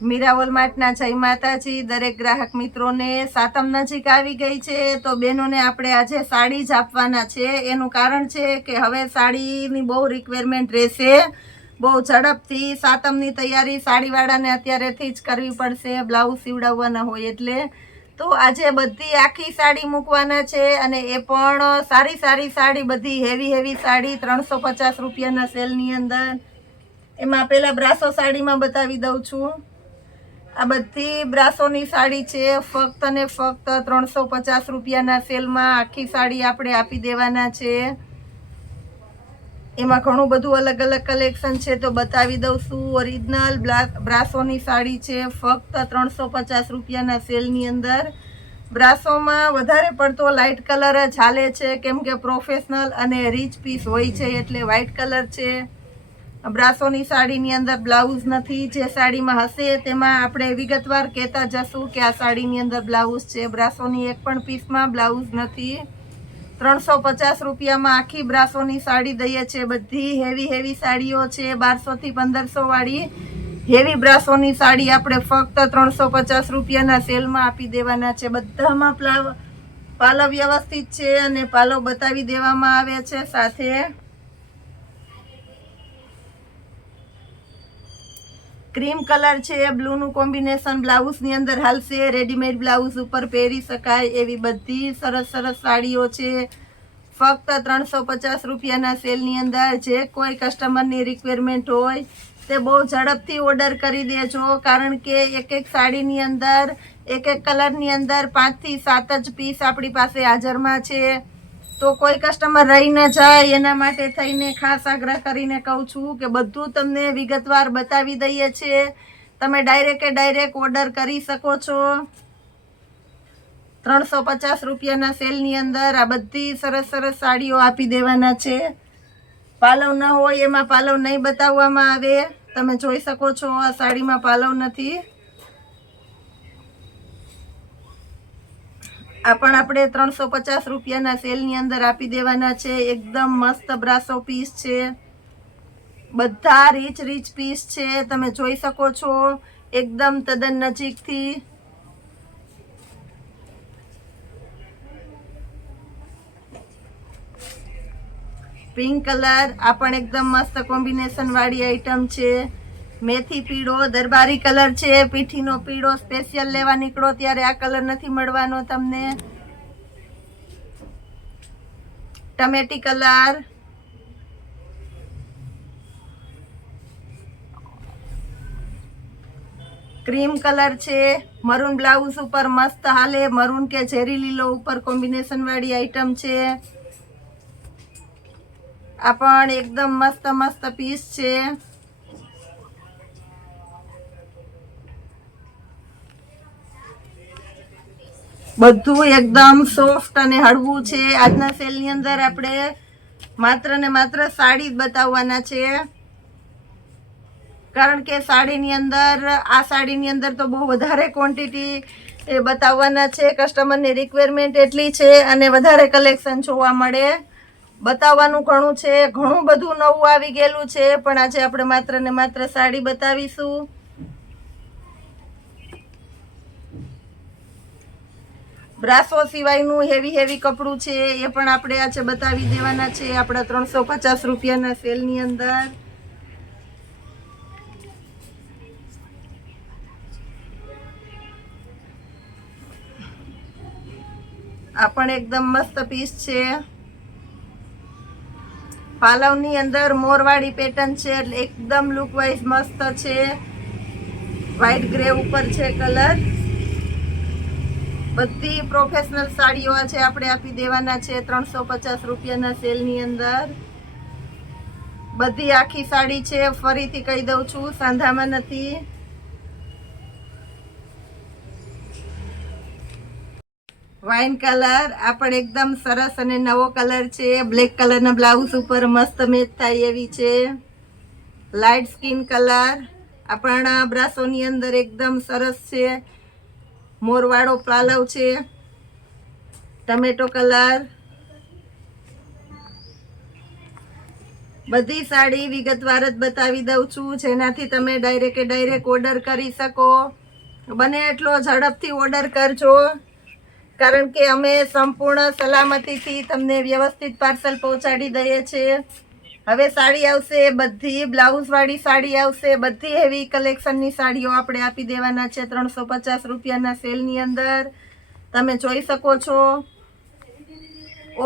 મીરાવલ માર્ટના જય માતાજી દરેક ગ્રાહક મિત્રોને સાતમ નજીક આવી ગઈ છે તો બહેનોને આપણે આજે સાડી જ આપવાના છે। એનું કારણ છે કે હવે સાડીની બહુ રિક્વાયરમેન્ટ રહેશે, બહુ ઝડપથી સાતમની તૈયારી સાડીવાળાને અત્યારેથી જ કરવી પડશે, બ્લાઉઝ સીવડાવવાના હોય એટલે। તો આજે બધી આખી સાડી મૂકવાના છે અને એ પણ સારી સારી સાડી, બધી હેવી હેવી સાડી 350 રૂપિયાના સેલની અંદર। એમાં પહેલાં બ્રાસો સાડીમાં બતાવી દઉં છું। આ બધી બ્રાસોની સાડી છે, ફક્ત ને ફક્ત 350 રૂપિયાના સેલમાં આખી સાડી આપણે આપી દેવાના છે। એમાં ઘણું બધું અલગ અલગ કલેક્શન છે તો બતાવી દઉં છું। ઓરિજિનલ બ્રાસોની સાડી છે, ફક્ત 350 રૂપિયાના સેલની અંદર। બ્રાસોમાં વધારે પડતો લાઇટ કલર જ હાલે છે, કેમ કે પ્રોફેશનલ અને રીચ પીસ હોય છે એટલે વ્હાઇટ કલર છે। બ્રાસોની સાડીની અંદર બ્લાઉઝ નથી, જે સાડીમાં હશે તેમાં આપણે વિગતવાર કહેતા જશું કે આ સાડીની અંદર બ્લાઉઝ છે। બ્રાસોની એક પણ પીસમાં બ્લાઉઝ નથી। 350 રૂપિયામાં આખી બ્રાસોની સાડી દઈએ છે। બધી હેવી હેવી સાડીઓ છે, 1200 થી 1500 વાળી હેવી બ્રાસોની સાડી આપણે ફક્ત 350 રૂપિયાના સેલમાં આપી દેવાના છે। બધામાં પાલો વ્યવસ્થિત છે અને પાલો બતાવી દેવામાં આવે છે। સાથે ક્રીમ કલર છે, બ્લુનું કોમ્બિનેશન બ્લાઉઝની અંદર હાલશે, રેડીમેડ બ્લાઉઝ ઉપર પહેરી શકાય એવી બધી સરસ સરસ સાડીઓ છે, ફક્ત 350 રૂપિયાના સેલની અંદર। જે કોઈ કસ્ટમરની રિક્વાયરમેન્ટ હોય તે બહુ ઝડપથી ઓર્ડર કરી દેજો, કારણ કે એક એક સાડીની અંદર, એક એક કલરની અંદર 5 થી 7 જ પીસ આપણી પાસે હાજરમાં છે। તો કોઈ કસ્ટમર રહી ન જાય એના માટે થઈને ખાસ આગ્રહ કરીને કહું છું કે બધું તમને વિગતવાર બતાવી દઈએ છીએ, તમે ડાયરેક્ટ ઓર્ડર કરી શકો છો। 350 રૂપિયાના સેલની અંદર આ બધી સરસ સરસ સાડીઓ આપી દેવાના છે। પાલવ ન હોય એમાં પાલવ નહીં બતાવવામાં આવે, તમે જોઈ શકો છો આ સાડીમાં પાલવ નથી। આ પણ આપણે 350 રૂપિયાના સેલની અંદર આપી દેવાના છે। એકદમ મસ્ત બ્રાસો પીસ છે, બધા રીચ પીસ છે, તમે જોઈ શકો છો એકદમ તદ્દન નજીકથી। પિંક કલર, આ પણ એકદમ મસ્ત કોમ્બિનેશન વાળી આઈટમ છે। મેથી પીળો, દરબારી કલર છે, પીઠીનો પીળો, સ્પેશિયલ લેવા નીકળો ત્યારે આ કલર નથી મળવાનો તમને। ટમેટી કલર, ક્રીમ કલર છે, મરૂન બ્લાઉઝ ઉપર મસ્ત હાલે, મરૂન કે ઝેરી લીલો ઉપર કોમ્બિનેશન વાળી આઈટમ છે। આ પણ એકદમ મસ્ત મસ્ત પીસ છે। બધું એકદમ સોફ્ટ અને હળવું છે। આજના સેલની અંદર આપણે માત્ર ને માત્ર સાડી જ બતાવવાના છે, કારણ કે સાડીની અંદર, આ સાડીની અંદર તો બહુ વધારે ક્વોન્ટિટી બતાવવાના છે। કસ્ટમરની રિક્વાયરમેન્ટ એટલી છે અને વધારે કલેક્શન જોવા મળે, બતાવવાનું ઘણું છે, ઘણું બધું નવું આવી ગયેલું છે, પણ આજે આપણે માત્ર ને માત્ર સાડી બતાવીશું। બ્રાસો સિવાયનું હેવી કપડું છે એ પણ આપણે આજે બતાવી દેવાના છે આપણા 350 રૂપિયાના સેલની અંદર। આ પણ એકદમ મસ્ત પીસ છે। પાલવની અંદર મોરવાડી પેટર્ન છે એટલે એકદમ લુક વાઇઝ મસ્ત છે। વ્હાઈટ ગ્રે ઉપર છે કલર। બધી પ્રોફેશનલ સાડીઓ છે આપણે આપી દેવાના છે 350 રૂપિયાના સેલની અંદર। બધી આખી સાડી છે, ફરીથી કહી દઉં છું, સાંધામાં નથી। વાઇન કલર, આ પણ એકદમ સરસ અને નવો કલર છે, બ્લેક કલરના બ્લાઉઝ ઉપર મસ્ત મેચ થાય એવી છે। લાઇટ સ્કિન કલર, આ પણ બ્રાસોની અંદર એકદમ સરસ છે, મોરવાળો પાલવ છે। ટમેટો કલર, બધી સાડી વિગતવાર જ બતાવી દઉં છું, જેનાથી તમે ડાયરેક્ટ ઓર્ડર કરી શકો. બને એટલો ઝડપથી ઓર્ડર કરજો, કારણ કે અમે સંપૂર્ણ સલામતીથી તમને વ્યવસ્થિત પાર્સલ પહોંચાડી દઈએ છીએ. હવે સાડી આવશે, બધી બ્લાઉઝવાળી સાડી આવશે. બધી હેવી કલેક્શનની સાડીઓ આપણે આપી દેવાના છે 350 રૂપિયાના સેલની અંદર. તમે જોઈ શકો છો,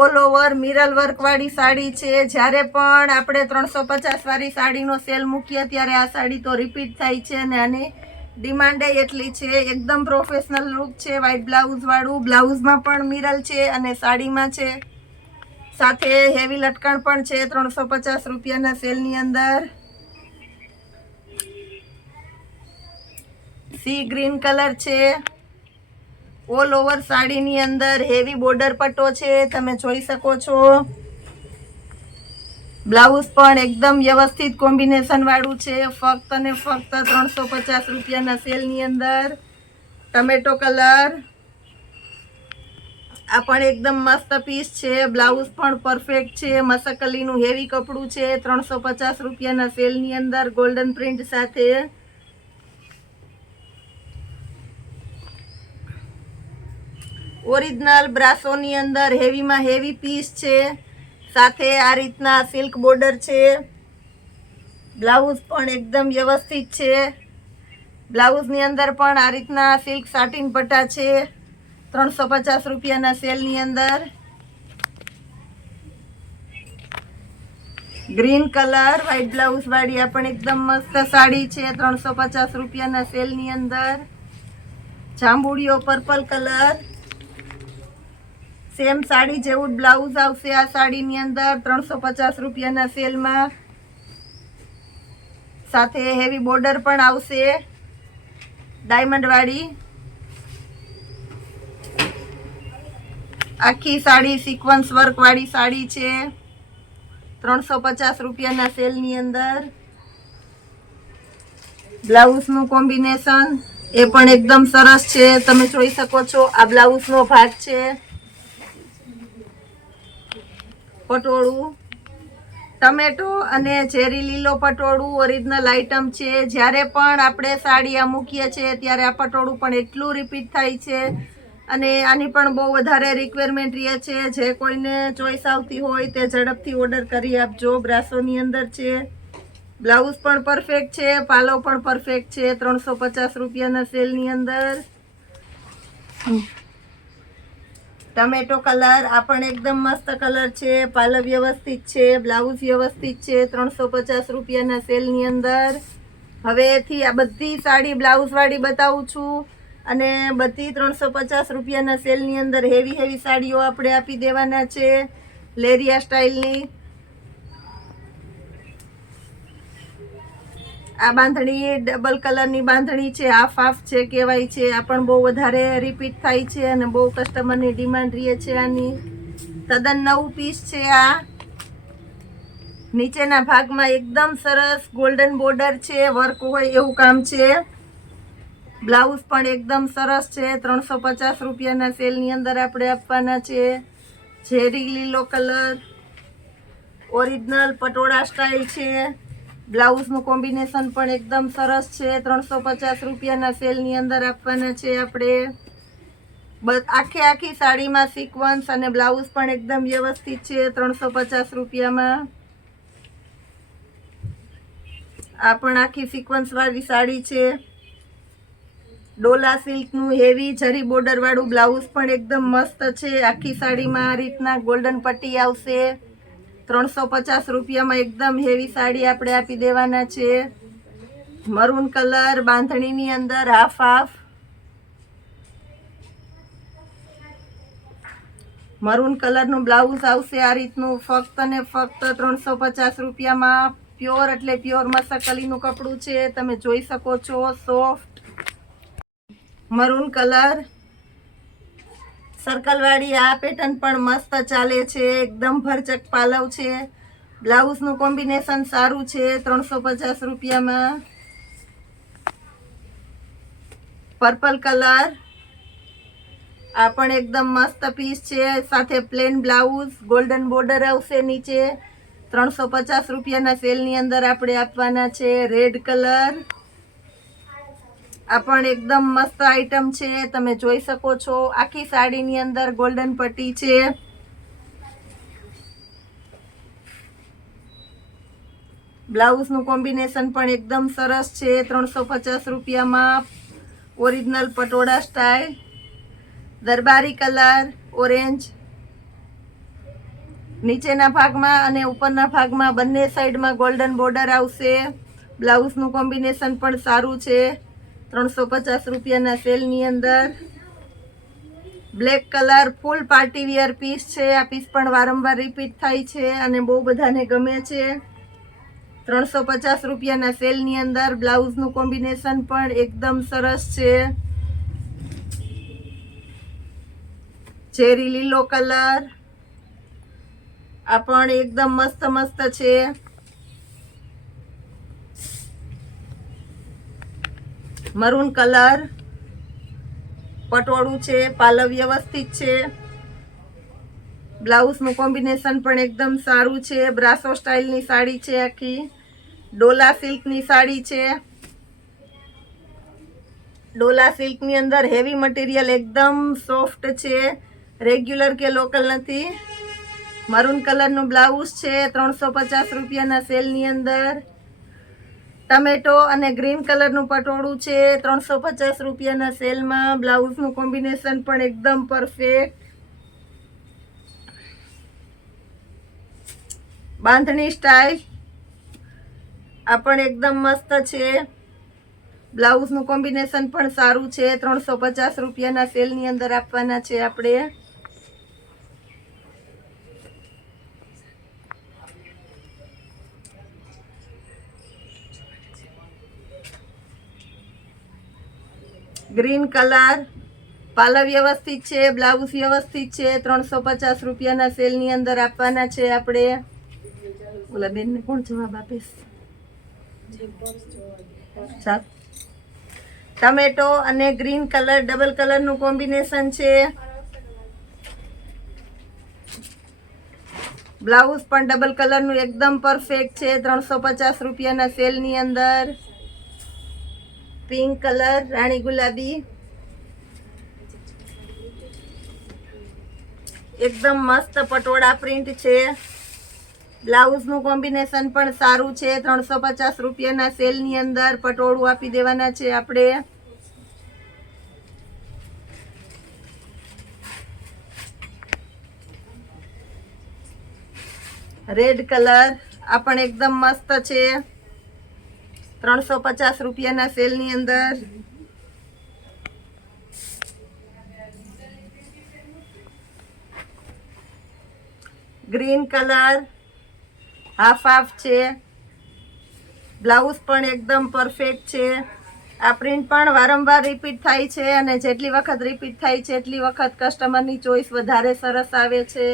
ઓલ ઓવર મિરર વર્કવાળી સાડી છે. જ્યારે પણ આપણે 350 વાળી સાડીનો સેલ મૂકીએ ત્યારે આ સાડી તો રિપીટ થાય છે, અને આની ડિમાન્ડ એટલી છે. એકદમ પ્રોફેશનલ લુક છે. વ્હાઈટ બ્લાઉઝવાળું, બ્લાઉઝમાં પણ મિરર છે અને સાડીમાં છે, સાથે હેવી લટકણ પણ છે 350 રૂપિયાના સેલની અંદર. સી ગ્રીન કલર છે. ઓલ ઓવર સાડીની અંદર હેવી બોર્ડર પટ્ટો છે, તમે જોઈ શકો છો. બ્લાઉઝ પણ એકદમ વ્યવસ્થિત કોમ્બિનેશન વાળું છે, ફક્ત અને ફક્ત 350 રૂપિયાના સેલની અંદર. ટમેટો કલર, આ પણ એકદમ મસ્ત પીસ છે. બ્લાઉઝ પણ પરફેક્ટ છે, મસકલીનું હેવી કપડું છે. 350 રૂપિયાના સેલની અંદર ગોલ્ડન પ્રિન્ટ સાથે. ઓરિજિનલ બ્રાસોની અંદર હેવીમાં હેવી પીસ છે, સાથે આ રીતના સિલ્ક બોર્ડર છે. બ્લાઉઝ પણ એકદમ વ્યવસ્થિત છે. બ્લાઉઝની અંદર પણ આ રીતના સિલ્ક સાટીન પટ્ટા છે 350 રૂપિયાના સેલની અંદર. ગ્રીન કલર વ્હાઈટ બ્લાઉઝ વાળી આ પણ એકદમ મસ્ત સાડી છે 350 રૂપિયાના સેલની અંદર. જાંબુડિયો પર્પલ કલર, સેમ સાડી જેવું જ બ્લાઉઝ આવશે આ સાડીની અંદર 350 રૂપિયાના સેલમાં. સાથે હેવી બોર્ડર પણ આવશે ડાયમંડ વાળી. આખી સાડી સિક્વન્સ વર્ક વાળી સાડી છે 350 રૂપિયાના સેલની અંદર. બ્લાઉઝનું કોમ્બિનેશન એ પણ એકદમ સરસ છે, તમે જોઈ શકો છો. આ બ્લાઉઝનો ભાગ છે. પટોળું, ટમેટો અને ઝેરી લીલો પટોળું ઓરિજિનલ આઇટમ છે. જ્યારે પણ આપણે સાડી આ મૂકીએ છીએ ત્યારે આ પટોળું પણ એટલું રિપીટ થાય છે, અને આની પણ બહુ વધારે રિક્વાયરમેન્ટ રહે છે. જે કોઈને ચોઈસ આવતી હોય તે ઝડપથી ઓર્ડર કરી આપજો. બ્રાસોની અંદર છે. બ્લાઉઝ પણ પરફેક્ટ છે, પાલો પણ પરફેક્ટ છે 350 રૂપિયાના સેલની અંદર. ટમેટો કલર, આ પણ એકદમ મસ્ત કલર છે. પાલો વ્યવસ્થિત છે, બ્લાઉઝ વ્યવસ્થિત છે 350 રૂપિયાના સેલની અંદર. હવેથી આ બધી સાડી બ્લાઉઝવાળી બતાવું છું, અને બધી 350 રૂપિયાના સેલની અંદર હેવી સાડીઓ આપણે આપી દેવાના છે લેરિયા સ્ટાઇલની. આ બાંધણી ડબલ કલરની બાંધણી છે, હાફ છે કહેવાય છે. આ પણ બહુ વધારે રિપીટ થાય છે અને બહુ કસ્ટમરની ડિમાન્ડ રહે છે આની. તદ્દન નવું પીસ છે આ. નીચેના ભાગમાં એકદમ સરસ ગોલ્ડન બોર્ડર છે, વર્ક હોય એવું કામ છે. બ્લાઉઝ પણ એકદમ સરસ છે 350 રૂપિયાના સેલની અંદર આપણે આપવાના છે. ઝેરી લીલો કલર, ઓરિજિનલ પટોળા સ્ટાઇલ છે. બ્લાઉઝનું કોમ્બિનેશન પણ એકદમ સરસ છે 350 રૂપિયાના સેલની અંદર આપવાના છે આપણે. આખી સાડીમાં સિક્વન્સ અને બ્લાઉઝ પણ એકદમ વ્યવસ્થિત છે 350 રૂપિયામાં. આ પણ આખી સિક્વન્સ વાળી સાડી છે. ડોલા સિલ્કનું હેવી જરી બોર્ડર વાળું બ્લાઉઝ પણ એકદમ મસ્ત છે. આખી સાડીમાં આ રીતના ગોલ્ડન પટ્ટી આવશે. 350 રૂપિયામાં એકદમ હેવી સાડી આપણે આપી દેવાના છે. મરૂન કલર, બાંધણીની અંદર હાફ. મરૂન કલરનું બ્લાઉઝ આવશે આ રીતનું, ફક્ત ને ફક્ત 350 રૂપિયામાં. પ્યોર એટલે પ્યોર મસકલીનું કપડું છે, તમે જોઈ શકો છો. સોફ્ટ મરૂન કલર, સર્કલવાળી આ પેટર્ન પણ મસ્ત ચાલે છે. એકદમ ભરચક પાલવ છે. બ્લાઉઝનું કોમ્બિનેશન સારું છે 350 રૂપિયામાં. પર્પલ કલર, આ પણ એકદમ મસ્ત પીસ છે. સાથે પ્લેન બ્લાઉઝ, ગોલ્ડન બોર્ડર આવશે નીચે. 350 રૂપિયાના સેલની અંદર આપણે આપવાના છે રેડ કલર. આ પણ એકદમ મસ્ત આઈટમ છે, તમે જોઈ શકો છો. આખી સાડીની અંદર ગોલ્ડન પટ્ટી છે. બ્લાઉઝનું કોમ્બિનેશન પણ એકદમ સરસ છે. 350 રૂપિયામાં ઓરિજિનલ પટોળા સ્ટાઇલ, દરબારી કલર ઓરેન્જ. નીચેના ભાગમાં અને ઉપરના ભાગમાં બંને સાઈડમાં ગોલ્ડન બોર્ડર આવશે. બ્લાઉઝનું કોમ્બિનેશન પણ સારું છે. 350 રૂપિયાના સેલની અંદર બ્લેક કલર ફૂલ પાર્ટી વિયર પીસ છે. આ પીસ પણ વારંવાર રિપીટ થાય છે અને બહુ બધાને ગમે છે. 350 રૂપિયાના સેલની અંદર બ્લાઉઝનું કોમ્બિનેશન પણ એકદમ સરસ છે. ચેરી લીલો કલર, આ પણ એકદમ મસ્ત મસ્ત છે. મરૂન કલર પટોળું છે, પાલવ વ્યવસ્થિત છે. બ્લાઉઝનું કોમ્બિનેશન પણ એકદમ સારું છે. બ્રાસો સ્ટાઇલની સાડી છે. આખી ડોલા સિલ્કની સાડી છે. ડોલા સિલ્કની અંદર હેવી મટીરિયલ એકદમ સોફ્ટ છે, રેગ્યુલર કે લોકલ નથી. મરૂન કલરનું બ્લાઉઝ છે. 350 રૂપિયાના સેલની અંદર ટમેટો અને ગ્રીન કલરનું પટોળું છે. 350 રૂપિયાના સેલમાં બ્લાઉઝનું કોમ્બિનેશન પણ એકદમ પરફેક્ટ. બાંધણી સ્ટાઇલ, આ પણ એકદમ મસ્ત છે. બ્લાઉઝનું કોમ્બિનેશન પણ સારું છે. 350 રૂપિયાના સેલની અંદર આપવાના છે આપણે. ગ્રીન કલર, પાલવ વ્યવસ્થિત છે, બ્લાઉઝ વ્યવસ્થિત છે. 350 રૂપિયાના સેલની અંદર આપવાના છે આપણે. ઓલા બેનને કોણ જવાબ આપીશ? ટમેટો અને ગ્રીન કલર ડબલ કલરનું કોમ્બિનેશન છે. બ્લાઉઝ પણ ડબલ કલરનું એકદમ પરફેક્ટ છે. 350 રૂપિયાના સેલની અંદર પિંક કલર, રાણી ગુલાબી, એકદમ મસ્ત પટોળા પ્રિન્ટ છે. બ્લાઉઝનું કોમ્બિનેશન પણ સારું છે. 350 રૂપિયાના સેલની અંદર પટોળું આપી દેવાના છે આપણે. રેડ કલર, આ પણ એકદમ મસ્ત છે. 350 રૂપિયાના સેલની અંદર. ગ્રીન કલર હાફ હાફ છે. બ્લાઉઝ પણ એકદમ પરફેક્ટ છે. આ પ્રિન્ટ પણ વારંવાર રિપીટ થાય છે અને જેટલી વખત રિપીટ થાય છે એટલી વખત કસ્ટમરની ચોઈસ વધારે સરસ આવે છે.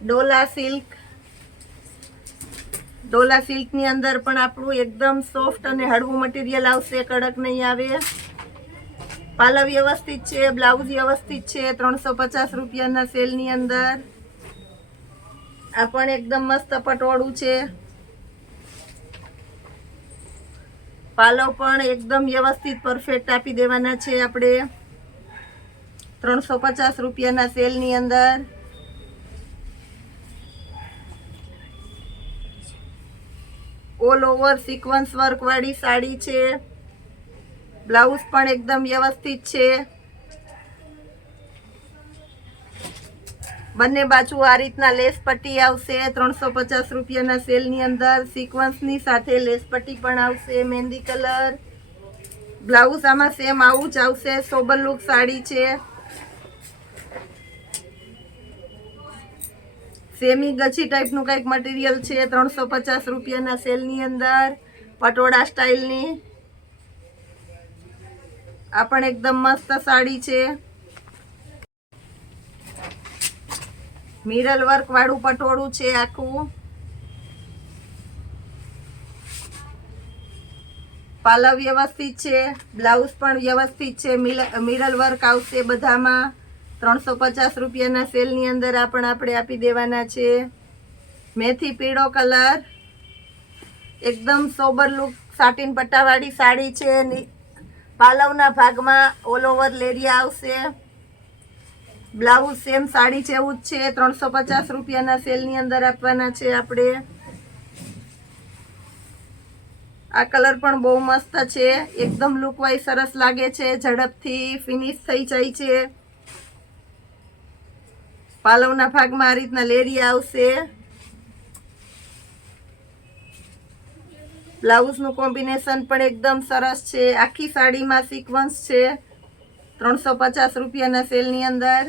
ડોલા સિલ્ક, ડોલા સિલ્કની અંદર પણ આપણું એકદમ સોફ્ટ અને હળવું મટીરિયલ આવશે, કડક નહીં આવે. પાલવ વ્યવસ્થિત છે, બ્લાઉઝ વ્યવસ્થિત છે. 350 રૂપિયાના સેલની અંદર આ પણ એકદમ મસ્ત પટોળું છે. પાલવ પણ એકદમ વ્યવસ્થિત પરફેક્ટ આપી દેવાના છે આપણે. 350 રૂપિયાના સેલની અંદર. ઓલ ઓવર સિક્વન્સ વર્ક વાળી સાડી છે. બ્લાઉઝ પણ એકદમ વ્યવસ્થિત છે. બંને બાજુ આ રીતના લેસ પટ્ટી આવશે. 350 રૂપિયાના સેલની અંદર સિક્વન્સની સાથે લેસ પટ્ટી પણ આવશે. મહેંદી કલર બ્લાઉઝ આમાં સેમ આવું જ આવશે. સોબર લુક સાડી છે. સેમી ગચી ટાઈપનું કંઈક મટીરિયલ છે. 350 રૂપિયાના સેલની અંદર પટોળા સ્ટાઇલની આ પણ એકદમ મસ્ત સાડી છે. મિરર વર્ક વાળું પટોળું છે આખું. પાલવ વ્યવસ્થિત છે, બ્લાઉઝ પણ વ્યવસ્થિત છે. મિરર વર્ક આવશે બધામાં. 350 રૂપિયાના સેલની અંદર આ પણ આપણે આપી દેવાના છે. મેથી પીળો કલર, એકદમ સોબર લુક સાટીન પટ્ટાવાળી સાડી છે. પાલવના ભાગમાં ઓલ ઓવર લેરિયા આવશે. બ્લાઉઝ સેમ સાડી જેવું જ છે. 350 રૂપિયાના સેલની અંદર આપવાના છે આપણે. આ કલર પણ બહુ મસ્ત છે, એકદમ લુક વાઇઝ સરસ લાગે છે. ઝડપથી ફિનિશ થઈ જાય છે. પાલવના ભાગમાં આ રીતના લેરિયા આવશે. બ્લાઉઝનું કોમ્બિનેશન પણ એકદમ સરસ છે. આખી સાડીમાં સિક્વન્સ છે. 350 રૂપિયાના સેલની અંદર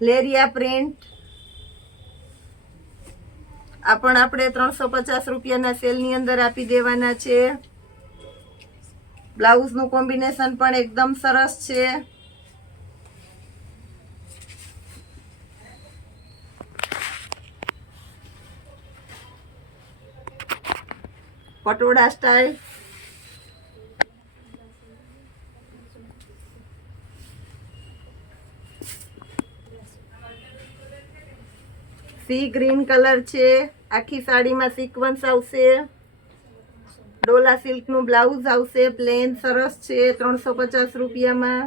લેરિયા પ્રિન્ટ. આ પણ આપણે 350 રૂપિયાના સેલની અંદર આપી દેવાના છે. બ્લાઉઝનું કોમ્બિનેશન પણ એકદમ સરસ છે. Patola style. Sea green colour છે. આખી સાડીમાં સિક્વન્સ આવશે. ડોલા સિલ્કનું બ્લાઉઝ આવશે. પ્લેન સરસ છે. 350 રૂપિયામાં.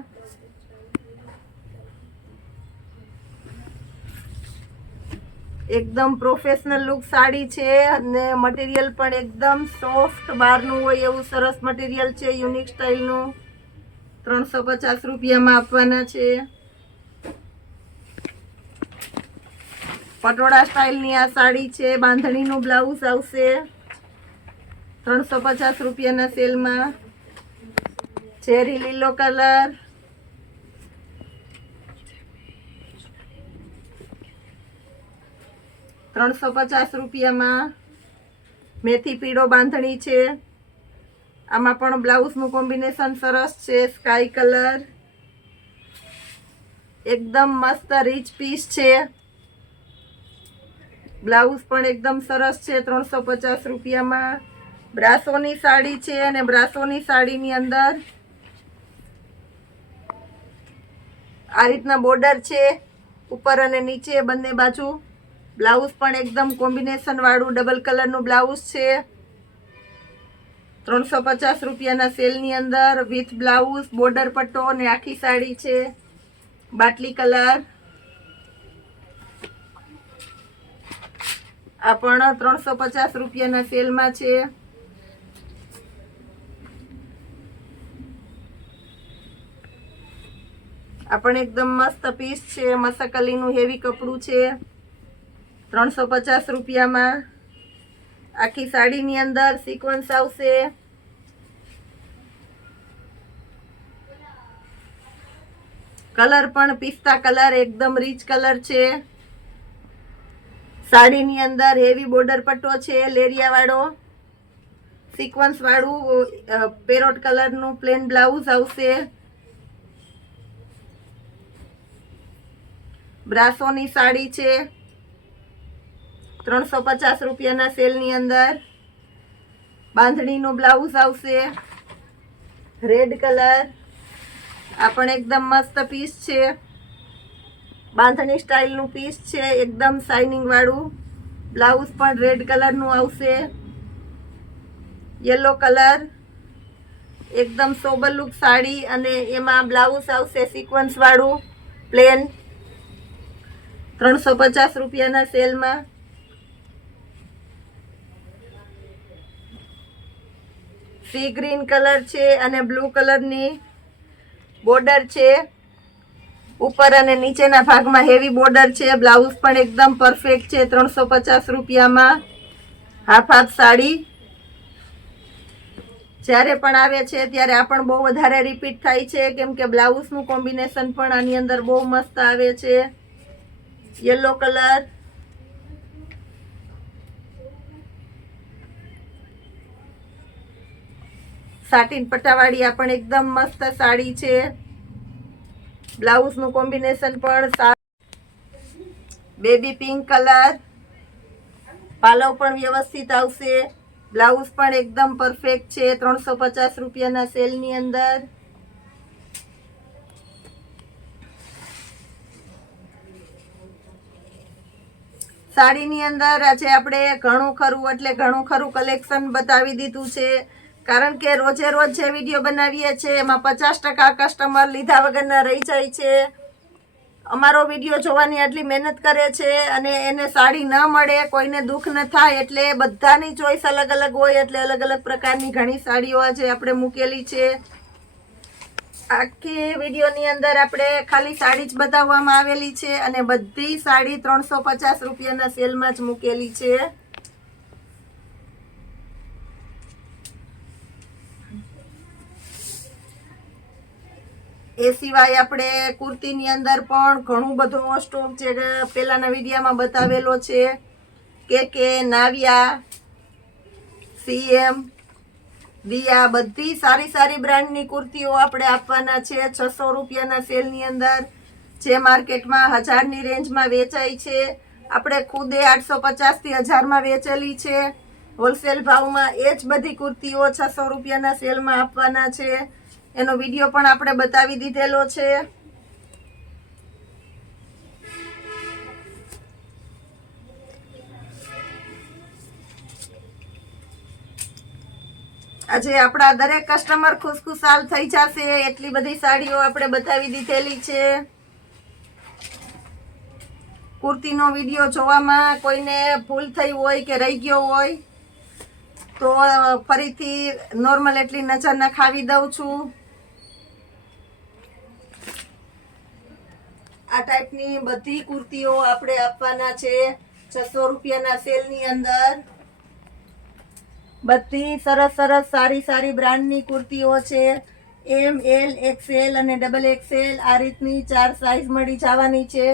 એકદમ પ્રોફેશનલ લુક સાડી છે અને મટીરિયલ પણ એકદમ સોફ્ટ બહારનું હોય એવું સરસ મટીરિયલ છે. યુનિક સ્ટાઇલનું 350 રૂપિયામાં આપવાના છે. પટોળા સ્ટાઇલની આ સાડી છે. બાંધણીનું બ્લાઉઝ આવશે. 350 રૂપિયાના સેલમાં. ચેરી લીલો કલર, ₹350. મેથી પીળો બાંધણી છે. આમાં પણ બ્લાઉઝનું કોમ્બિનેશન સરસ છે. સ્કાય કલર, એકદમ મસ્ત રીચ પીસ છે. બ્લાઉઝ પણ એકદમ સરસ છે. 350 રૂપિયામાં. બ્રાસોની સાડી છે અને બ્રાસોની સાડીની અંદર આ રીતના બોર્ડર છે ઉપર અને નીચે બંને બાજુ. બ્લાઉઝ પણ એકદમ કોમ્બિનેશન વાળું ડબલ કલરનું બ્લાઉઝ છે. 350 રૂપિયાના સેલની અંદર વિથ બ્લાઉઝ, બોર્ડર પટ્ટો અને આખી સાડી છે. બાટલી કલર. આ પણ 350 રૂપિયાના સેલમાં છે. આ પણ એકદમ મસ્ત પીસ છે. મસકલીનું હેવી કપડું છે. 350 રૂપિયામાં. આખી સાડીની અંદર સિક્વન્સ આવશે. કલર પણ પિસ્તા કલર, એકદમ રીચ કલર છે. સાડીની અંદર હેવી બોર્ડર પટ્ટો છે લેરિયા વાળો. સિક્વન્સ વાળું પેરોટ કલરનું પ્લેન બ્લાઉઝ આવશે. બ્રાસોની સાડી છે. 350 રૂપિયાના સેલની અંદર. બાંધણીનું બ્લાઉઝ આવશે. Red colour. આ પણ એકદમ મસ્ત પીસ છે. બાંધણી સ્ટાઇલનું પીસ છે. એકદમ શાઇનિંગ વાળું. બ્લાઉઝ પણ રેડ કલરનું આવશે. Yellow colour. એકદમ સોબર લુક સાડી અને એમાં બ્લાઉઝ આવશે સિક્વન્સ વાળું પ્લેન. 350 રૂપિયાના સેલમાં. સી ગ્રીન કલર છે અને બ્લુ કલરની બોર્ડર છે. ઉપર અને નીચેના ભાગમાં હેવી બોર્ડર છે. બ્લાઉઝ પણ એકદમ પરફેક્ટ છે. 350 રૂપિયામાં. Half half sari. જ્યારે પણ આવે છે ત્યારે આ પણ બહુ વધારે રિપીટ થાય છે કેમ કે બ્લાઉઝનું કોમ્બિનેશન પણ આની અંદર બહુ મસ્ત આવે છે. Yellow colour. સાટીન પટ્ટાવાળી આ પણ એકદમ મસ્ત સાડી છે. બ્લાઉઝનું કોમ્બિનેશન પણ બેબી પિંક કલર. પાલવ પણ વ્યવસ્થિત આવશે. બ્લાઉઝ પણ એકદમ પરફેક્ટ છે. 350 રૂપિયાના સેલની અંદર. સાડીની અંદર આજે આપણે ઘણું ખરું કલેક્શન બતાવી દીધું છે, કારણ કે રોજે રોજ જે વિડીયો બનાવીએ છીએ એમાં 50% કસ્ટમર લીધા વગરના રહી જાય છે. અમારો વિડીયો જોવાની આટલી મહેનત કરે છે અને એને સાડી ન મળે, કોઈને દુઃખ ન થાય, એટલે બધાની ચોઈસ અલગ અલગ હોય, એટલે અલગ અલગ પ્રકારની ઘણી સાડીઓ આજે આપણે મૂકેલી છે. આખી વિડીયોની અંદર આપણે ખાલી સાડી જ બતાવવામાં આવેલી છે અને બધી સાડી 350 રૂપિયાના સેલમાં જ મૂકેલી છે. એ સિવાય આપણે કુર્તીની અંદર પણ ઘણું બધો સ્ટોક જે પહેલાના વિડીયોમાં બતાવેલો છે, કે નાવિયા, CM, દિયા, બધી સારી બ્રાન્ડની કુર્તીઓ આપણે આપવાના છે 600 રૂપિયાના સેલની અંદર. જે માર્કેટમાં 1000ની રેન્જમાં વેચાય છે, આપણે ખુદે 850 થી 1000માં વેચેલી છે. હોલસેલ ભાવમાં એ જ બધી કુર્તીઓ 600 રૂપિયાના સેલમાં આપવાના છે. એનો વિડીયો પણ આપણે બતાવી દીધેલો છે. આજે આપણા દરેક કસ્ટમર ખુશખુશાલ થઈ જશે એટલી બધી સાડીઓ આપણે બતાવી દીધેલી છે. કુર્તીનો વિડીયો જોવામાં કોઈને ભૂલ થઈ હોય કે રહી ગયો હોય તો ફરીથી નોર્મલ એટલી નજર નખાવી દઉં છું. આ ટાઈપની બધી કુર્તીઓ આપણે આપવાના છે 600 રૂપિયાના સેલની અંદર. બધી સરસ સારી બ્રાન્ડની કુર્તીઓ છે. M, L, XL અને XXL આ રીતની 4 સાઈઝ મળી જવાની છે.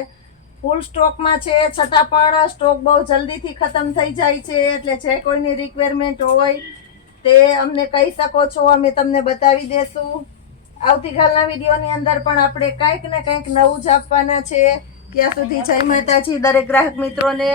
ફૂલ સ્ટોકમાં છે, છતાં પણ સ્ટોક બહુ જલ્દીથી ખતમ થઈ જાય છે, એટલે જે કોઈની રિક્વાયરમેન્ટ હોય તે અમને કહી શકો છો, અમે તમને બતાવી દેશું. આવતીકાલના વિડીયોની અંદર પણ આપણે કંઈક ને કંઈક નવું જ આપવાના છે. ત્યાં સુધી જય માતાજી દરેક ગ્રાહક મિત્રોને.